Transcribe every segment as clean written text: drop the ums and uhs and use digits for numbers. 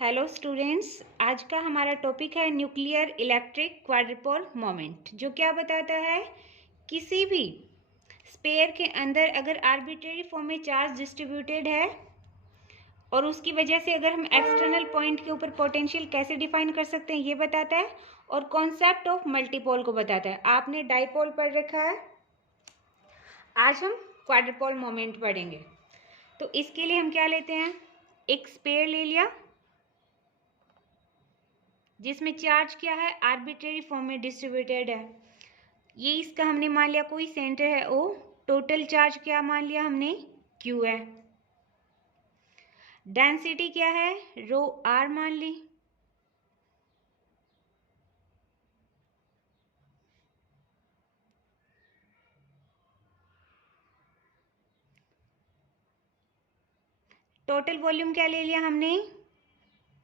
Hello students, आज का हमारा टॉपिक है न्यूक्लियर इलेक्ट्रिक क्वाड्रुपोल मोमेंट, जो क्या बताता है किसी भी स्पेयर के अंदर अगर आर्बिट्रेरी फॉर्म में चार्ज डिस्ट्रीब्यूटेड है और उसकी वजह से अगर हम एक्सटर्नल पॉइंट के ऊपर पोटेंशियल कैसे डिफाइन कर सकते हैं ये बताता है, और कॉन्सेप्ट ऑफ मल्टीपोल को बताता है। आपने डाइपोल पढ़ रखा है, आज हम क्वाड्रुपोल मोमेंट पढ़ेंगे। तो इसके लिए हम क्या लेते हैं, एक स्पेयर ले लिया जिसमें चार्ज क्या है, आर्बिट्रेरी फॉर्म में डिस्ट्रीब्यूटेड है। ये इसका हमने मान लिया कोई सेंटर है ओ, टोटल चार्ज क्या मान लिया हमने, क्यू है। डेंसिटी क्या है, रो आर मान ली। टोटल वॉल्यूम क्या ले लिया हमने,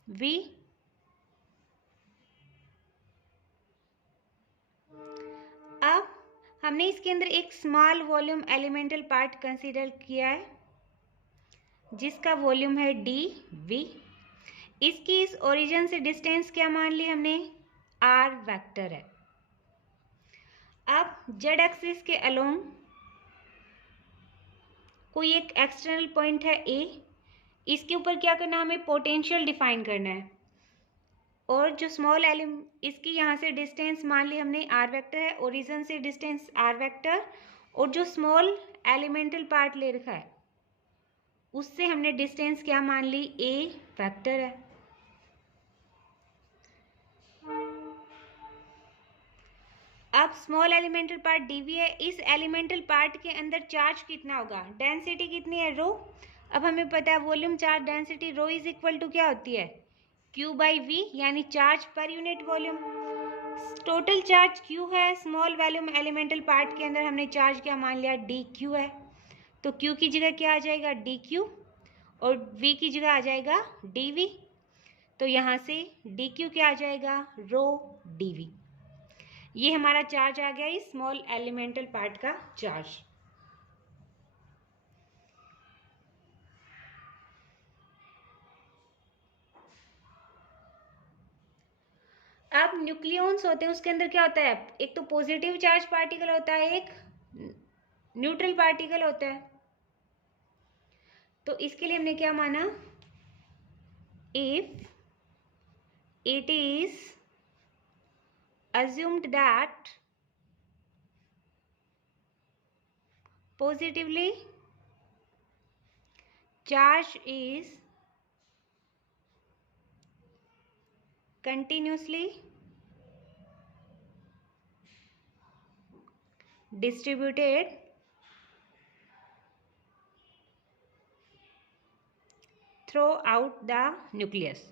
वी। अब हमने इसके अंदर एक small volume elemental part consider किया है जिसका वॉल्यूम है डी वी। इसकी इस ओरिजिन से डिस्टेंस क्या मान ली हमने, आर वेक्टर है। अब जेड एक्सिस के अलोंग कोई एक एक्सटर्नल पॉइंट है ए, इसके ऊपर क्या करना, हमें पोटेंशियल डिफाइन करना है। और जो स्मॉल इसकी यहाँ से डिस्टेंस मान ली हमने आर वेक्टर है, ओरिजिन से डिस्टेंस आर वेक्टर, और जो स्मॉल एलिमेंटल पार्ट ले रखा है उससे हमने डिस्टेंस क्या मान ली, ए वेक्टर है। अब स्मॉल एलिमेंटल पार्ट डीवी है, इस एलिमेंटल पार्ट के अंदर चार्ज कितना होगा, डेंसिटी कितनी है, रो। अब हमें पता है volume charge density rho is equal to क्या होती है, क्यू बाई वी, यानी चार्ज पर unit volume. Total charge Q है, स्मॉल वॉल्यूम एलिमेंटल पार्ट के अंदर हमने चार्ज क्या मान लिया, डी क्यू है। तो क्यू की जगह क्या आ जाएगा, डी क्यू, और वी की जगह आ जाएगा डी वी। तो यहाँ से डी क्यू क्या आ जाएगा, रो डी वी। ये हमारा चार्ज आ गया इस स्मॉल एलिमेंटल पार्ट का चार्ज। अब न्यूक्लियॉन्स होते हैं, उसके अंदर क्या होता है, एक तो पॉजिटिव चार्ज पार्टिकल होता है, एक न्यूट्रल पार्टिकल होता है। तो इसके लिए हमने क्या माना, if it is assumed that positively charge is continuously distributed throughout the nucleus।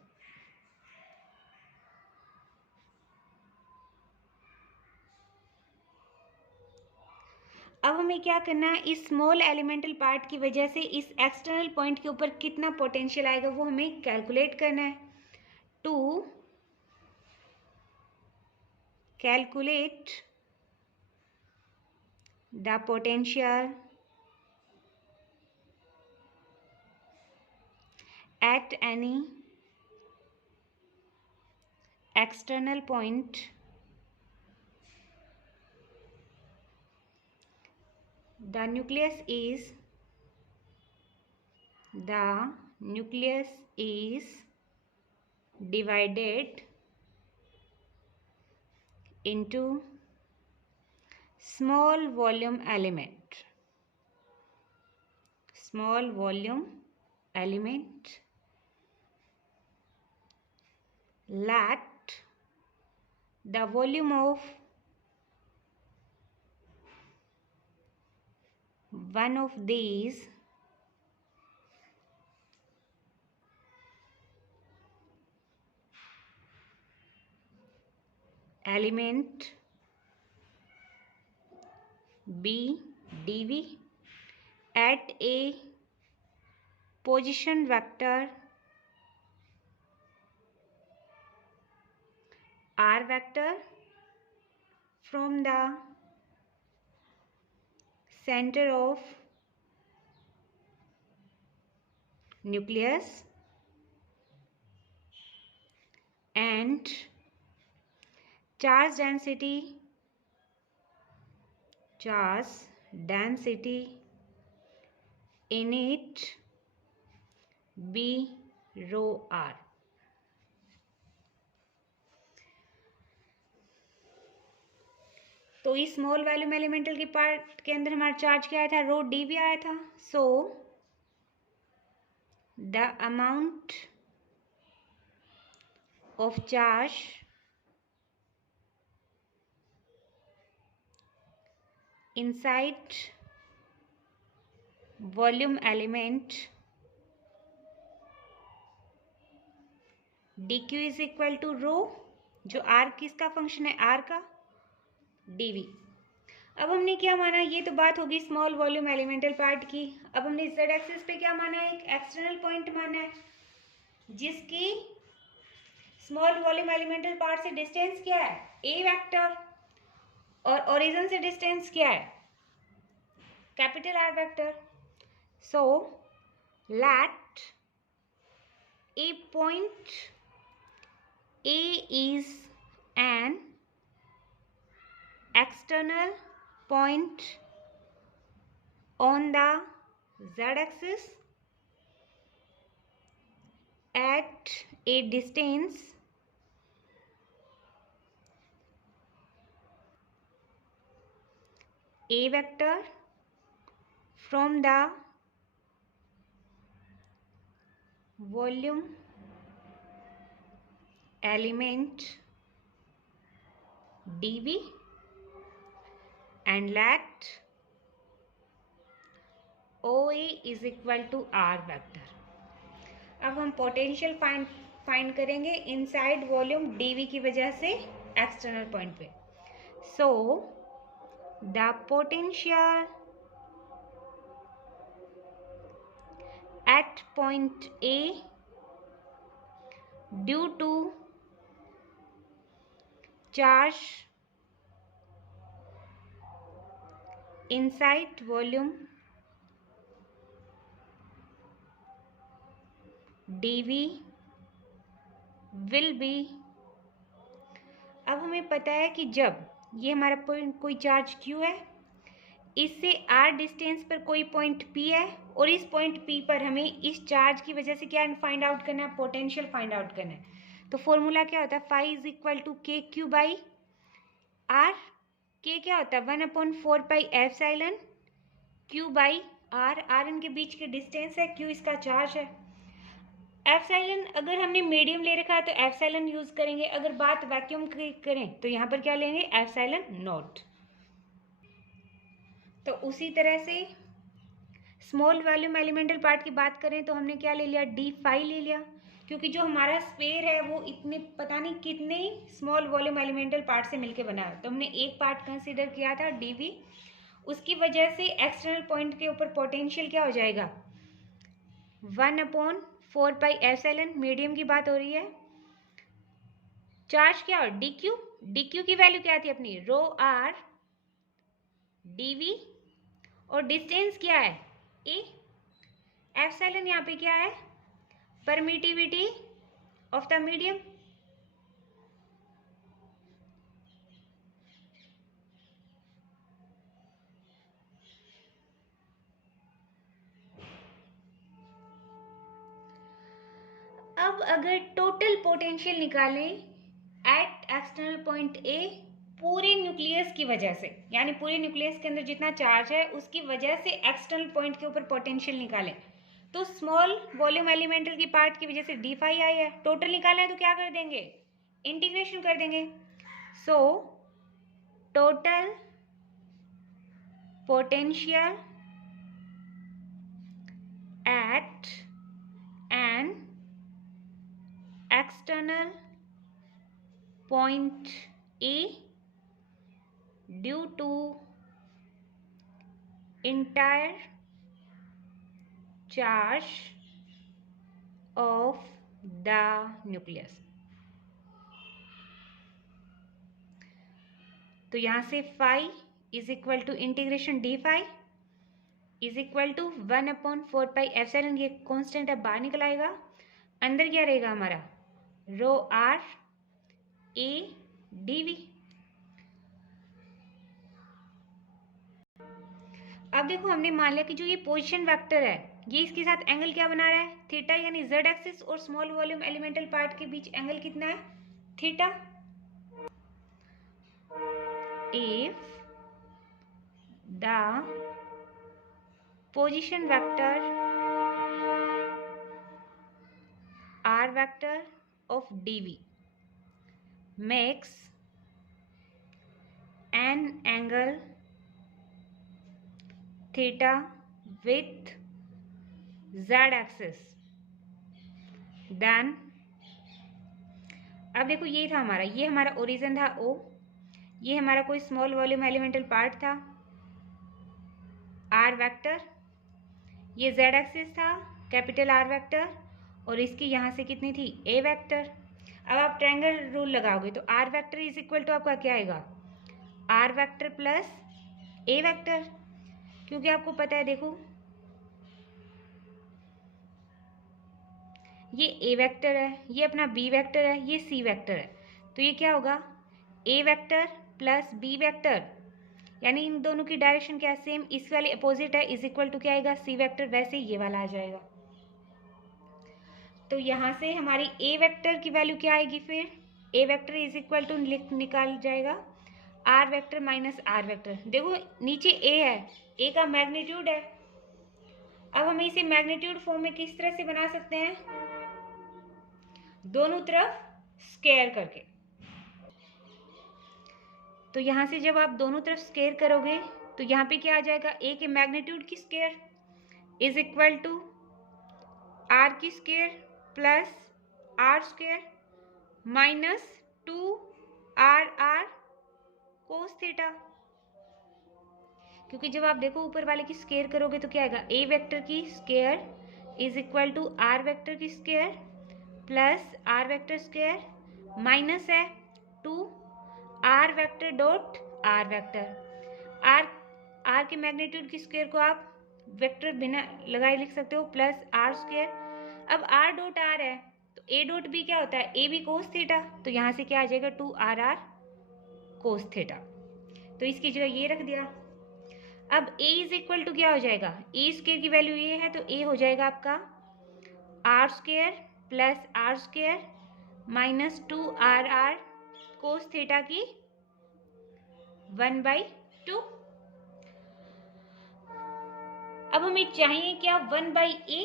अब हमें क्या करना है, इस स्मॉल एलिमेंटल पार्ट की वजह से इस एक्सटर्नल पॉइंट के ऊपर कितना पोटेंशियल आएगा वो हमें कैलकुलेट करना है। To calculate the potential at any external point the nucleus is divided into small volume element let the volume of one of these element be dv at a position vector r vector from the center of nucleus element charge density in it be rho r. तो इस small volume elemental के part के अंदर हमारा charge क्या आया था, rho D भी आया था। So the amount of charge inside volume element dq is equal to रो, जो r किसका फंक्शन है, r का, dv। अब हमने क्या माना, ये तो बात होगी स्मॉल वॉल्यूम एलिमेंटल पार्ट की। अब हमने z एक्सिस पे क्या माना है, एक एक्सटर्नल पॉइंट माना है जिसकी स्मॉल वॉल्यूम एलिमेंटल पार्ट से डिस्टेंस क्या है, a वेक्टर, और ओरिजिन से डिस्टेंस क्या है, capital R vector. So let a point A is an external point on the z-axis at a distance A vector from the volume element dv and let OA is equal to R vector। अब हम potential find करेंगे inside volume dv की वजह से external point पे। So the potential at point A due to charge inside volume dv will be। अब हमें पता है कि जब ये हमारा पॉइंट कोई चार्ज q है, इससे r डिस्टेंस पर कोई पॉइंट p है, और इस पॉइंट p पर हमें इस चार्ज की वजह से क्या फाइंड आउट करना है, पोटेंशियल फाइंड आउट करना है। तो फॉर्मूला क्या होता है, phi is equal to k q by r. K क्या होता है, 1/4 pi epsilon q by r. R इनके बीच के डिस्टेंस है, क्यू इसका चार्ज है। एप्सिलॉन अगर हमने मीडियम ले रखा है तो एप्सिलॉन यूज करेंगे, अगर बात वैक्यूम की करें तो यहाँ पर क्या लेंगे, एप्सिलॉन नॉट। तो उसी तरह से स्मॉल वॉल्यूम एलिमेंटल पार्ट की बात करें तो हमने क्या ले लिया, डी फाई ले लिया, क्योंकि जो हमारा स्फीयर है वो इतने पता नहीं कितने स्मॉल वॉल्यूम एलिमेंटल पार्ट से मिलके बना है। तो हमने एक पार्ट कंसीडर किया था डीवी, उसकी वजह से एक्सटर्नल पॉइंट के ऊपर पोटेंशियल क्या हो जाएगा, 1/4 पाई एप्सिलॉन, मीडियम की बात हो रही है। चार्ज क्या हो, डी क्यू, डी क्यू की वैल्यू क्या थी अपनी, रो आर डीवी, और डिस्टेंस क्या है, ए। एप्सिलॉन यहाँ पे क्या है, परमिटिविटी ऑफ द मीडियम। अब अगर टोटल पोटेंशियल निकालें एट एक्सटर्नल पॉइंट ए पूरे न्यूक्लियस की वजह से, यानी पूरे न्यूक्लियस के अंदर जितना चार्ज है उसकी वजह से एक्सटर्नल पॉइंट के ऊपर पोटेंशियल निकालें, तो स्मॉल वॉल्यूम एलिमेंटल की पार्ट की वजह से डी फाई आई है। टोटल निकालना है तो क्या कर देंगे, इंटीग्रेशन कर देंगे। So total potential at an external point A due to entire charge of the nucleus। तो यहाँ से phi is equal to integration d phi is equal to 1/4 pi epsilon, ये कांस्टेंट है बाहर निकल आएगा, अंदर क्या रहेगा हमारा, रो आर ए डीवी। अब देखो हमने मान लिया कि जो ये पोजीशन वेक्टर है ये इसके साथ एंगल क्या बना रहा है, थीटा, यानी जेड एक्सिस और स्मॉल वॉल्यूम एलिमेंटल पार्ट के बीच एंगल कितना है, theta. If the position vector R vector of dV makes an angle theta with z axis, then अब देखो ये था हमारा, ये हमारा ओरिजिन था O, ये हमारा कोई स्मॉल वॉल्यूम एलिमेंटल पार्ट था R वेक्टर, ये Z एक्सिस था कैपिटल R वेक्टर, और इसकी यहाँ से कितनी थी A वेक्टर। अब आप ट्रायंगल रूल लगाओगे तो R vector is equal to आपका क्या आएगा, R vector plus A vector, क्योंकि आपको पता है देखो ये A वेक्टर है, ये अपना B वेक्टर है, ये C वेक्टर है, तो ये क्या होगा A vector plus B vector, यानी इन दोनों की डायरेक्शन क्या है, सेम, इस वाली अपोजिट है, इज इक्वल टू क्या आएगा C वेक्टर, वैसे ये वाला आ जाएगा। तो यहाँ से हमारी A वेक्टर की वैल्यू क्या आएगी, फिर A vector is equal to निकाल जाएगा R vector minus R vector. देखो नीचे A है, A का मैग्नीट्यूड है, अब हम इसे मैग्नीट्यूड फॉर्म में किस तरह से बना सकते हैं, दोनों तरफ स्क्वायर करके। तो यहाँ से जब आप दोनों तरफ स्क्वायर करोगे तो यहाँ पे क्या आ जाएगा, A के मैग्नीट्यूड की square is equal to R की square plus R square minus 2RR cos theta, क्योंकि जब आप देखो ऊपर वाले की स्क्वायर करोगे तो क्या आएगा, A वेक्टर की square is equal to R vector की square plus R vector square minus है 2R vector dot R vector. R के मैग्नीट्यूड की स्क्वायर को आप वेक्टर बिना लगाए लिख सकते हो प्लस R स्क्वायर। अब R डॉट R है तो A डॉट B क्या होता है, A B कोस थीटा, तो यहाँ से क्या आ जाएगा 2RR कोस थीटा, तो इसकी जगह ये रख दिया। अब A इज इक्वल टू क्या हो जाएगा, A स्क्वायर की वैल्यू ये है तो A हो जाएगा आपका R square plus R square minus 2RR cos theta की 1/2। अब हमें चाहिए क्या 1/A,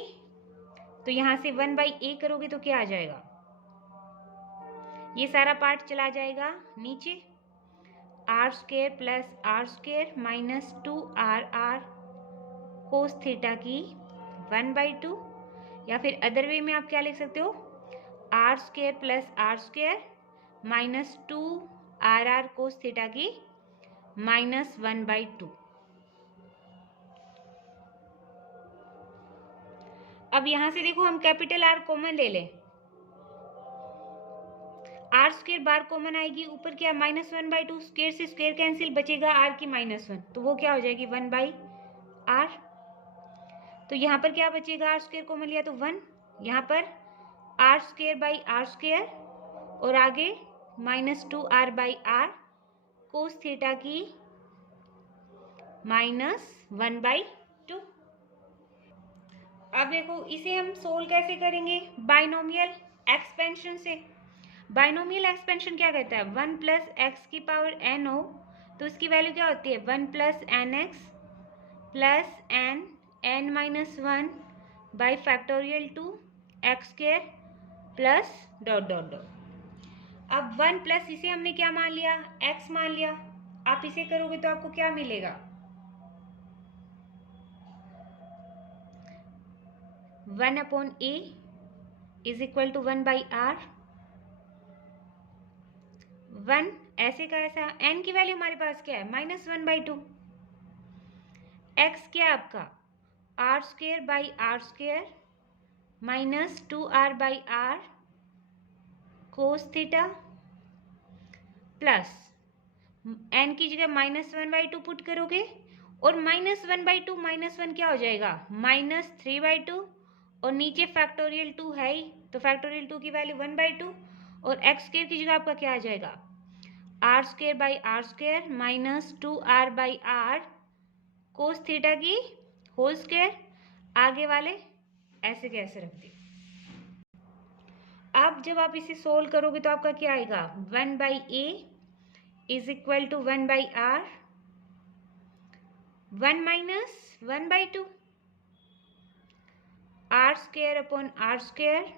तो यहाँ से 1/A करोगे तो क्या आ जाएगा, ये सारा पार्ट चला जाएगा नीचे, R square plus R square minus 2RR cos theta की 1/2, या फिर अदर वे में आप क्या लिख सकते हो, R square plus R square minus 2RR cos theta की माइनस 1/2। अब यहां से देखो हम कैपिटल R कॉमन ले लें, R स्क्वायर बार कॉमन आएगी, ऊपर क्या माइनस 1/2, स्क्वायर से स्क्वायर कैंसिल, बचेगा R की -1, तो वो क्या हो जाएगी 1/R। तो यहाँ पर क्या बचेगा, R स्क्वायर कॉमन लिया तो 1, यहाँ पर R square by R square और आगे -2R/R कोस थीटा की -1/2। अब देखो इसे हम सोल्व कैसे करेंगे, बाइनोमियल एक्सपेंशन से। बाइनोमियल एक्सपेंशन क्या कहता है, 1 प्लस एक्स की पावर n हो तो इसकी वैल्यू क्या होती है 1 plus nx plus n minus 1 by factorial 2 x square plus dot dot dot. अब 1 प्लस इसे हमने क्या मान लिया, x मान लिया, आप इसे करोगे तो आपको क्या मिलेगा 1/A is equal to 1/R। 1 ऐसे का ऐसा, n की वैल्यू हमारे पास क्या है -1/2, x क्या है आपका R square by R square minus 2R/R cos theta plus n की जगह -1/2 पुट करोगे और -1/2 -1 क्या हो जाएगा -3/2 और नीचे फैक्टोरियल 2 है ही तो फैक्टोरियल 2 की वैल्यू 1/2 और एक्स स्क्वायर की जगह आपका क्या आ जाएगा, R square by R square minus 2r by R cos theta की होल स्क्वायर। आगे वाले ऐसे कैसे रख दिए। अब जब आप इसे सोल्व करोगे तो आपका क्या आएगा, 1 by A is equal to 1 by R, 1 minus 1 by 2, R square upon R square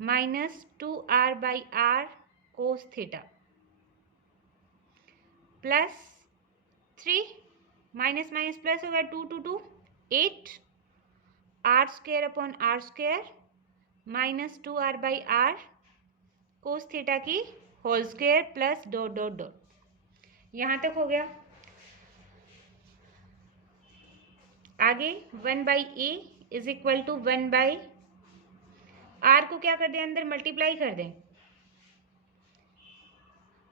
minus 2r by R cos theta plus 3 minus minus plus होगा 2 2 2 8, R square upon R square minus 2r by R cos theta की whole square plus dot dot dot. यहाँ तक हो गया। आगे 1 by A is equal to 1 by are को क्या कर दें, अंदर मल्टीप्लाई कर दें।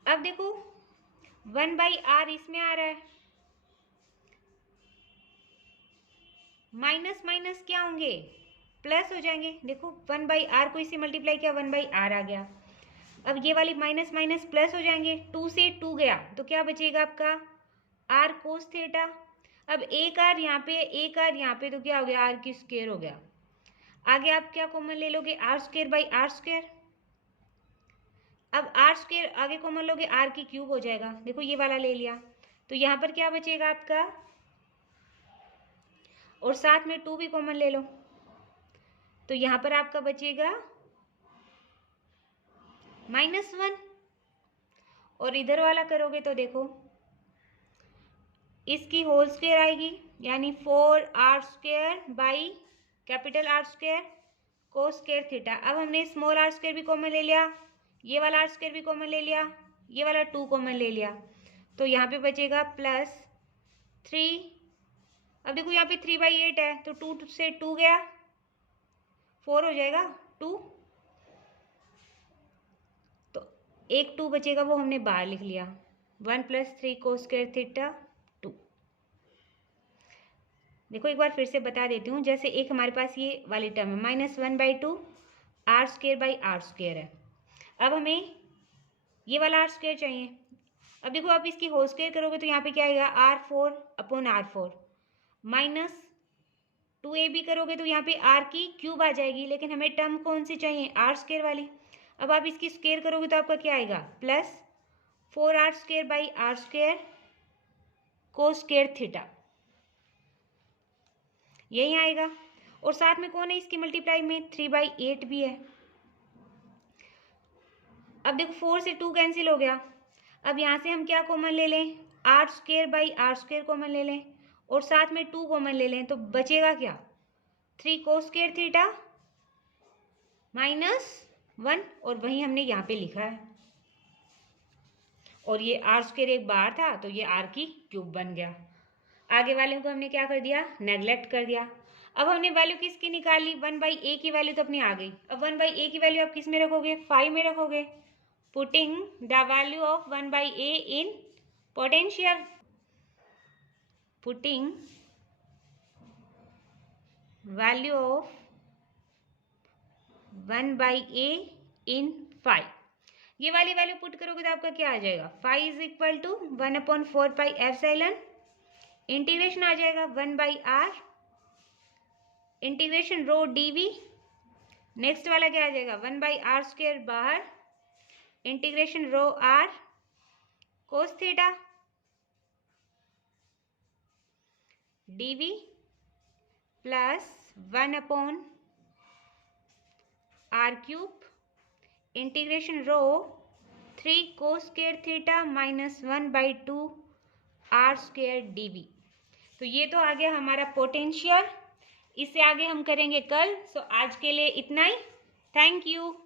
अब देखो 1 बाई आर इसमें आ रहा है, माइनस माइनस क्या होंगे, प्लस हो जाएंगे। देखो 1 बाई आर को इससे मल्टीप्लाई किया, 1 बाई आर आ गया। अब ये वाली माइनस माइनस प्लस हो जाएंगे, 2 से 2 गया तो क्या बचेगा आपका, आर कोस थीटा। अब एक आर यहाँ पे, एक आर यहाँ पे, तो क्या हो गया, आर की स्क्वायर हो गया। आगे आप क्या कॉमन ले लोगे, R square by R square. अब आर स्क्वायर आगे कॉमन लोगे, आर की क्यूब हो जाएगा। देखो ये वाला ले लिया तो यहाँ पर क्या बचेगा आपका, और साथ में 2 भी कॉमन ले लो तो यहाँ पर आपका बचेगा -1। और इधर वाला करोगे तो देखो इसकी होल स्क्वायर आएगी, यानी 4r square by capital R square cos square theta. अब हमने स्मॉल आर स्क्वायर भी कॉमन ले लिया, ये वाला आर स्क्वायर भी कॉमन ले लिया, ये वाला 2 कॉमन ले लिया तो यहाँ पे बचेगा +3। अब देखो यहाँ पे 3/8 है तो 2 से 2 गया, 4 हो जाएगा 2, तो एक 2 बचेगा वो हमने बाहर लिख लिया। 1 + 3 कोस स्क्वायर थीटा 2। देखो एक बार फिर से बता देती हूँ, जैसे एक हमारे पास ये वाली टर्म है -1/2 R square by R square है। अब हमें ये वाला आर स्क्वायर चाहिए। अब देखो आप इसकी होल स्क्वायर करोगे तो यहाँ पे क्या आएगा, R4 upon R4 minus 2ab करोगे तो यहाँ पे आर की क्यूब आ जाएगी, लेकिन हमें टर्म कौन सी चाहिए, आर स्क्वायर वाली। अब आप इसकी स्क्वायर करोगे तो आपका क्या आएगा, +4r square by R square cos square theta, यही आएगा। और साथ में कौन है इसकी मल्टीप्लाई में, 3/8 भी है। अब देखो 4 से 2 कैंसिल हो गया। अब यहाँ से हम क्या कॉमन ले लें, R square by R square common ले लें और साथ में 2 कॉमन ले लें तो बचेगा क्या, 3 कोस स्क्वायर थीटा -1, और वही हमने यहाँ पे लिखा है। और ये आर स्क्वायर एक बार था तो ये आर की क्यूब बन गया। आगे वाले को हमने क्या कर दिया, नेग्लेक्ट कर दिया। अब हमने वैल्यू किसकी निकाली, 1/a की वैल्यू तो अपनी आ गई। अब 1/a की वैल्यू आप किस में रखोगे, 5 में रखोगे। Putting the value of 1/a in potential, putting value of 1/a इन 5, ये वाली वैल्यू पुट करोगे तो आपका क्या आ जाएगा, 5 = 1/4πε इंटीग्रेशन आ जाएगा 1/r इंटीग्रेशन रो dv। नेक्स्ट वाला क्या आ जाएगा, 1/r स्क्वायर बाहर integration rho r cos theta dv plus 1/r³ integration rho 3 cos square theta -1/2 r square dv। तो ये तो आ गया हमारा पोटेंशियल, इससे आगे हम करेंगे कल। सो आज के लिए इतना ही, थैंक यू।